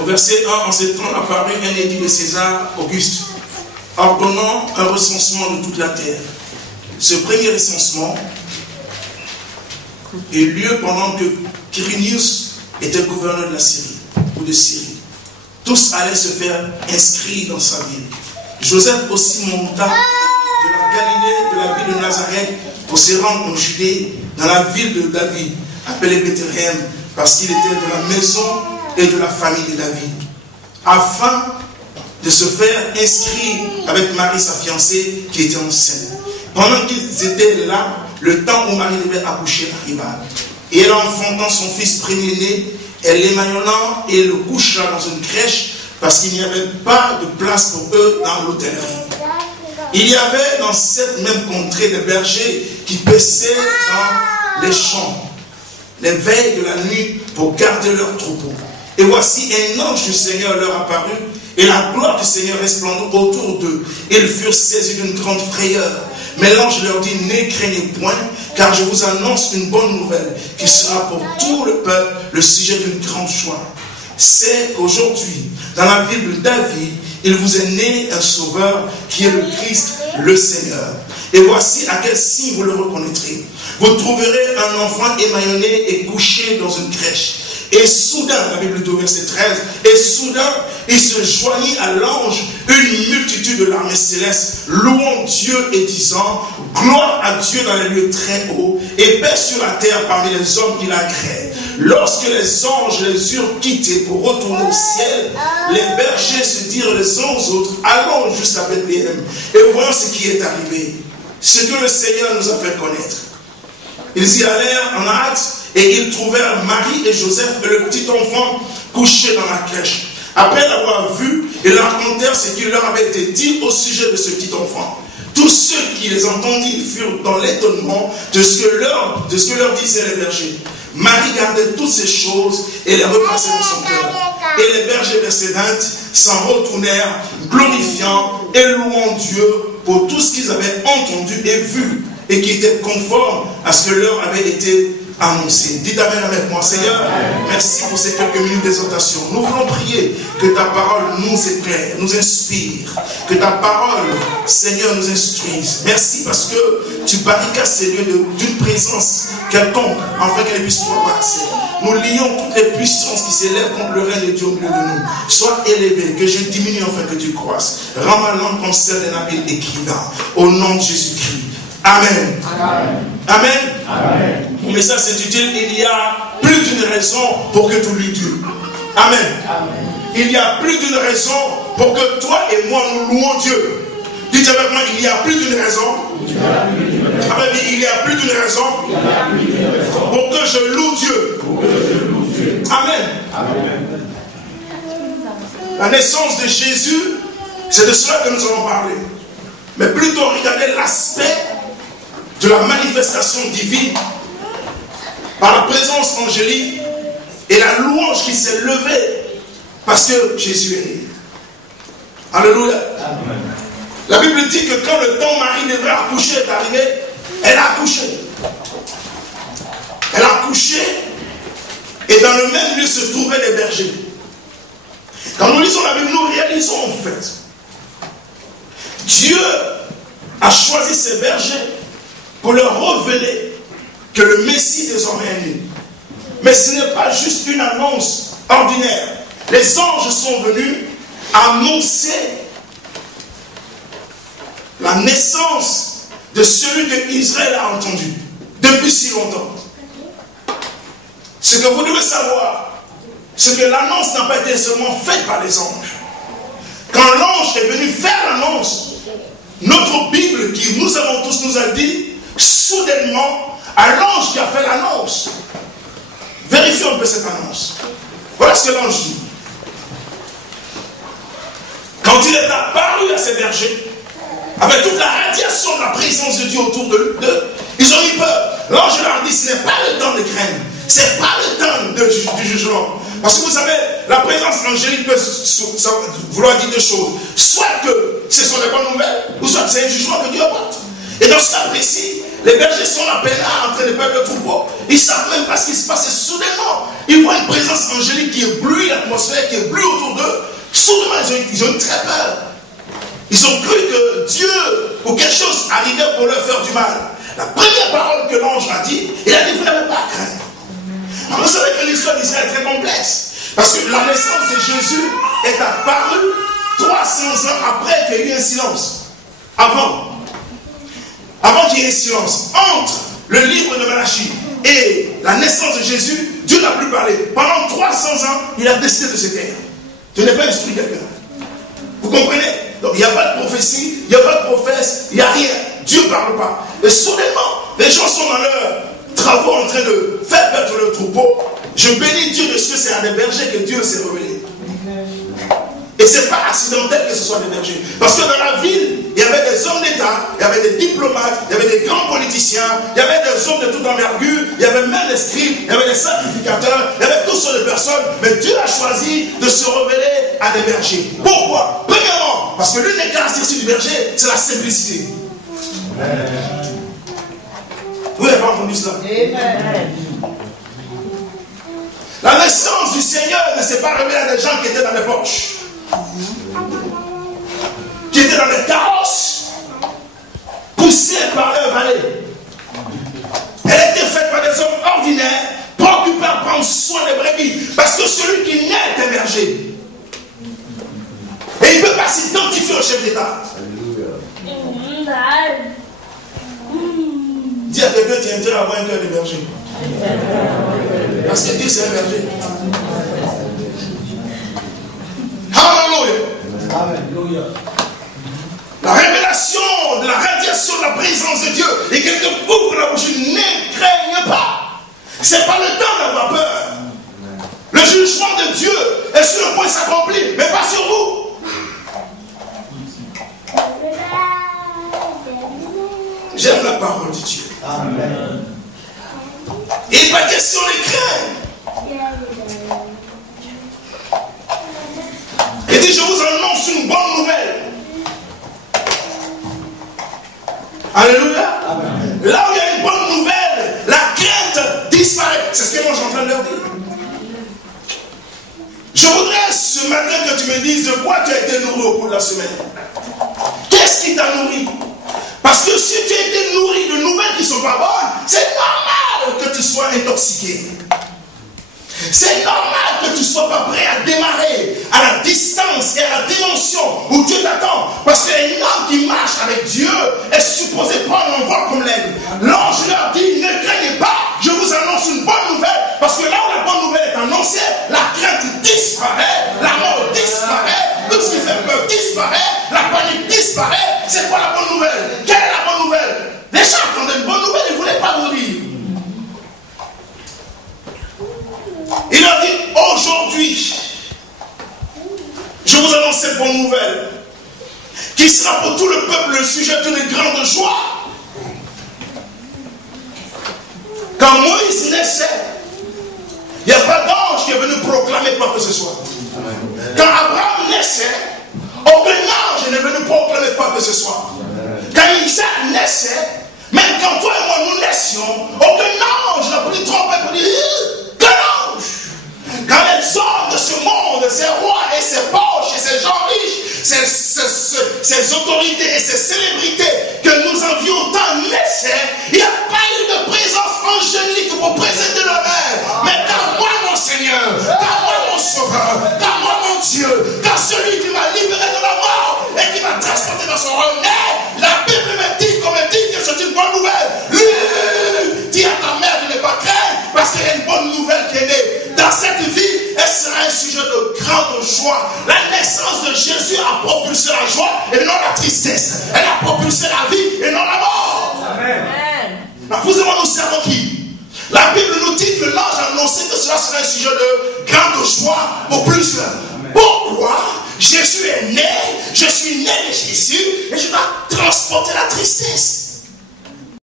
Au verset 1, en ces temps apparut un édit de César Auguste, ordonnant un recensement de toute la terre. Ce premier recensement eut lieu pendant que Quirinius était gouverneur de la Syrie, ou de Syrie. Tous allaient se faire inscrire dans sa ville. Joseph aussi monta de la Galilée, de la ville de Nazareth, pour se rendre en Judée, dans la ville de David, appelée Bethléem, parce qu'il était de la maison et de la famille de David, afin de se faire inscrire avec Marie, sa fiancée, qui était enceinte. Pendant qu'ils étaient là, le temps où Marie devait accoucher arriva. Et elle, enfantant son fils premier-né, elle l'émaillant et le coucha dans une crèche, parce qu'il n'y avait pas de place pour eux dans l'hôtellerie. Il y avait dans cette même contrée des bergers qui paissaient dans les champs, les veilles de la nuit, pour garder leurs troupeaux. Et voici un ange du Seigneur leur apparut, et la gloire du Seigneur resplendit autour d'eux. Ils furent saisis d'une grande frayeur. Mais l'ange leur dit, ne craignez point, car je vous annonce une bonne nouvelle, qui sera pour tout le peuple le sujet d'une grande joie. C'est qu'aujourd'hui, dans la ville de David, il vous est né un sauveur, qui est le Christ, le Seigneur. Et voici à quel signe vous le reconnaîtrez. Vous trouverez un enfant émaillonné et couché dans une crèche. Et soudain, la Bible dit au verset 13, et soudain, il se joignit à l'ange une multitude de l'armée céleste, louant Dieu et disant, gloire à Dieu dans les lieux très hauts, et paix sur la terre parmi les hommes qu'il a créés. Lorsque les anges les eurent quittés pour retourner au ciel, les bergers se dirent les uns aux autres, allons jusqu'à Bethléem, et voyons ce qui est arrivé, ce que le Seigneur nous a fait connaître. Ils y allèrent en hâte, et ils trouvèrent Marie et Joseph et le petit enfant couché dans la crèche. Après l'avoir vu, ils leur racontèrent ce qui leur avait été dit au sujet de ce petit enfant. Tous ceux qui les entendirent furent dans l'étonnement de ce que leur disaient les bergers. Marie gardait toutes ces choses et les repassait dans son cœur. Et les bergers, verset 20, s'en retournèrent, glorifiant et louant Dieu pour tout ce qu'ils avaient entendu et vu, et qui était conforme à ce que leur avait été annoncé. Dites amen avec moi. Seigneur, merci pour ces quelques minutes d'exhortation. Nous voulons prier que ta parole nous éclaire, nous inspire, que ta parole, Seigneur, nous instruise. Merci parce que tu barricades ces lieux d'une présence quelconque, afin qu'elle puisse progresser. Nous lions toutes les puissances qui s'élèvent contre le règne de Dieu au milieu de nous. Sois élevé, que je diminue afin que tu croisses. Rends ma langue comme celle d'un habile écrivain. Au nom de Jésus-Christ. Amen. Amen. Amen. Amen. Mon message s'intitule, il y a plus d'une raison pour que tu loues Dieu. Amen. Amen. Il y a plus d'une raison pour que toi et moi nous louons Dieu. Dites avec moi, il y a plus d'une raison. Amen. Il y a plus d'une raison pour que je loue Dieu. Amen. Amen. La naissance de Jésus, c'est de cela que nous allons parler. Mais plutôt regarder l'aspect de la manifestation divine par la présence angélique et la louange qui s'est levée parce que Jésus est né. Alléluia. Amen. La Bible dit que quand le temps Marie devrait accoucher est arrivé, elle a accouché. Elle a accouché et dans le même lieu se trouvaient les bergers. Quand nous lisons la Bible, nous réalisons en fait, Dieu a choisi ses bergers pour leur révéler que le Messie désormais est né. Mais ce n'est pas juste une annonce ordinaire. Les anges sont venus annoncer la naissance de celui que Israël a entendu depuis si longtemps. Ce que vous devez savoir, c'est que l'annonce n'a pas été seulement faite par les anges. Quand l'ange est venu faire l'annonce, notre Bible, qui nous avons tous, nous a dit, soudainement, à l'ange qui a fait l'annonce. Vérifions un peu cette annonce. Voilà ce que l'ange dit. Quand il est apparu à ces bergers, avec toute la radiation de la présence de Dieu autour d'eux, ils ont eu peur. L'ange leur dit, ce n'est pas le temps de craindre. Ce n'est pas le temps du jugement. Parce que vous savez, la présence angélique peut vouloir dire deux choses. Soit que ce sont des bonnes nouvelles, ou soit que c'est un jugement que Dieu apporte. Et dans ce cas précis, les bergers sont à peine là en train de perdre le troupeau. Ils ne savent même pas ce qui se passe. Et soudainement, ils voient une présence angélique qui éblouit l'atmosphère. l'atmosphère qui est bleue autour d'eux, soudainement ils ont eu très peur. Ils ont cru que Dieu ou quelque chose arrivait pour leur faire du mal. La première parole que l'ange a dit, il a dit, vous n'avez pas à craindre. Alors, vous savez que l'histoire d'Israël est très complexe. Parce que la naissance de Jésus est apparue 300 ans après qu'il y ait eu un silence. Avant qu'il y ait un silence. Entre le livre de Malachie et la naissance de Jésus, Dieu n'a plus parlé. Pendant 300 ans, il a décidé de se taire. Je n'ai pas instruit quelqu'un. Vous comprenez? Donc il n'y a pas de prophétie, il n'y a pas de prophète, il n'y a rien. Dieu ne parle pas. Et soudainement, les gens sont dans leurs travaux en train de faire perdre le troupeau. Je bénis Dieu de ce que c'est à des bergers que Dieu s'est révélé. Et ce n'est pas accidentel que ce soit des bergers. Parce que dans la ville, il y avait des hommes d'État, il y avait des diplomates, il y avait des grands politiciens, il y avait des hommes de toute envergure, il y avait même des scribes, il y avait des sacrificateurs, il y avait toutes sortes de personnes. Mais Dieu a choisi de se révéler à des bergers. Pourquoi? Premièrement, parce que l'une des caractéristiques du berger, c'est la simplicité. Vous n'avez pas entendu cela? La naissance du Seigneur ne s'est pas révélée à des gens qui étaient dans les poches, qui étaient dans les carrosses, poussés par leur valet. Elle était faite par des hommes ordinaires, préoccupés à prendre soin des brebis, parce que celui qui naît est un berger. Et il ne peut pas s'identifier au chef d'État. Dis à quelqu'un, tu as intérêt à avoir un cœur de berger. Parce que Dieu c'est un berger. Alléluia. La révélation de la radiation de la présence de Dieu et quelqu'un ouvre la bouche, ne craignez pas. Ce n'est pas le temps d'avoir peur. Le jugement de Dieu est sur le point de s'accomplir, mais pas sur vous. J'aime la parole de Dieu. Amen. Il n'est pas question de craindre. Il dit, je vous annonce une bonne nouvelle. Alléluia. Amen. Là où il y a une bonne nouvelle, la crainte disparaît. C'est ce que moi je suis en train de leur dire. Je voudrais ce matin que tu me dises de quoi tu as été nourri au cours de la semaine. Qu'est-ce qui t'a nourri? Parce que si tu as été nourri de nouvelles qui ne sont pas bonnes, c'est normal que tu sois intoxiqué. C'est normal que tu ne sois pas prêt à démarrer à la distance et à la dimension où Dieu t'attend. Parce qu'un homme qui marche avec Dieu est supposé prendre un vol comme l'aigle. L'ange leur dit, ne craignez pas, je vous annonce une bonne nouvelle. Parce que là où la bonne nouvelle est annoncée, la crainte disparaît, la mort disparaît, tout ce qui fait peur disparaît, la panique disparaît. C'est quoi la bonne nouvelle? Quelle est la bonne nouvelle? Les gens attendaient une bonne nouvelle, ils ne voulaient pas mourir. Il leur dit, aujourd'hui, je vous annonce cette bonne nouvelle, qui sera pour tout le peuple le sujet d'une grande joie. Quand Moïse naissait, il n'y a pas d'ange qui est venu proclamer quoi que ce soit. Quand Abraham naissait, aucun ange n'est venu proclamer quoi que ce soit. Quand Isaac naissait, même quand toi et moi nous naissions, aucun ange n'a pu tromper pour dire quel ange. Quand les hommes de ce monde, ces rois et ces poches et ces gens riches, ces autorités et ces célébrités que nous envions tant naissaient, il n'y a pas eu de présence angélique pour présenter le Père. Mais quand moi mon Seigneur, quand moi mon Sauveur, quand moi mon Dieu, quand celui qui m'a libéré de la mort et qui m'a transporté dans son royaume, la Bible me dit que c'est une bonne nouvelle. Dis à ta mère de ne pas craindre parce qu'il y a une bonne nouvelle qui est née. Dans cette vie, elle sera un sujet de grande joie. La naissance de Jésus a propulsé la joie et non la tristesse. Elle a propulsé la vie et non la mort. Amen. Vous et moi, nous servons qui? La Bible nous dit que l'ange a annoncé que cela sera un sujet de grande joie pour plusieurs. Pourquoi? Jésus est né, je suis né de Jésus et je dois transporter la tristesse.